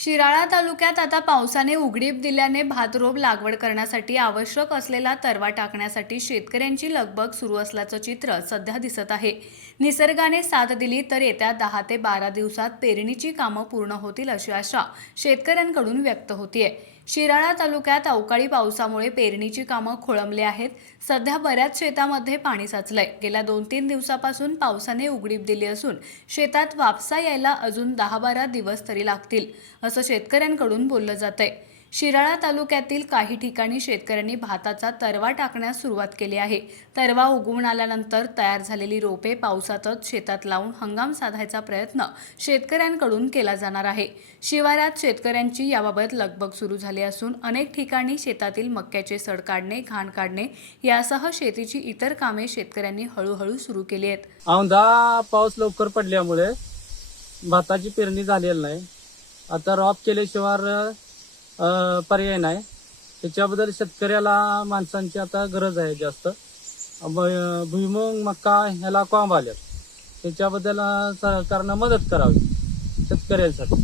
शिराळा तालुक्यात आता पावसाने उघडीप दिल्याने भातरोप लागवड करण्यासाठी आवश्यक असलेला तरवा टाकण्यासाठी शेतकऱ्यांची लगबग सुरू असल्याचं चित्र सध्या दिसत आहे. निसर्गाने साथ दिली तर येत्या दहा ते बारा दिवसात पेरणीची कामं पूर्ण होतील अशी आशा शेतकऱ्यांकडून व्यक्त होतीये. शिराळा तालुक्यात अवकाळी पावसामुळे पेरणीची कामं खोळंबली आहेत. सध्या बऱ्याच शेतामध्ये पाणी साचलंय. गेल्या दोन तीन दिवसापासून पावसाने उघडीप दिली असून शेतात वापसा यायला अजून दहा बारा दिवस तरी लागतील असं शेतकऱ्यांकडून बोललं जातंय. शिराळा तालुक्यातील काही ठिकाणी शेतकऱ्यांनी भाताचा तरवा टाकण्यास सुरुवात केली आहे. तरवा उगवून आल्यानंतर तयार झालेली रोपे पावसातच शेतात लावून हंगाम साधायचा प्रयत्न शेतकऱ्यांकडून केला जाणार आहे. शिवारात शेतकऱ्यांची याबाबत लगबग सुरू झाली असून अनेक ठिकाणी शेतातील मक्याचे सड काढणे घाण काढणे यासह शेतीची इतर कामे शेतकऱ्यांनी हळूहळू सुरू केली आहेत. औंधा पाऊस लवकर पडल्यामुळे भाताची पेरणी झालेली नाही. आता रॉप केल्याशिवाय पर्याय नाही. त्याच्याबद्दल शेतकऱ्याला माणसांची आता गरज आहे जास्त. भुईमुंग मक्का ह्याला कॉम आल्यात. त्याच्याबद्दल सरकारनं मदत करावी शेतकऱ्यांसाठी.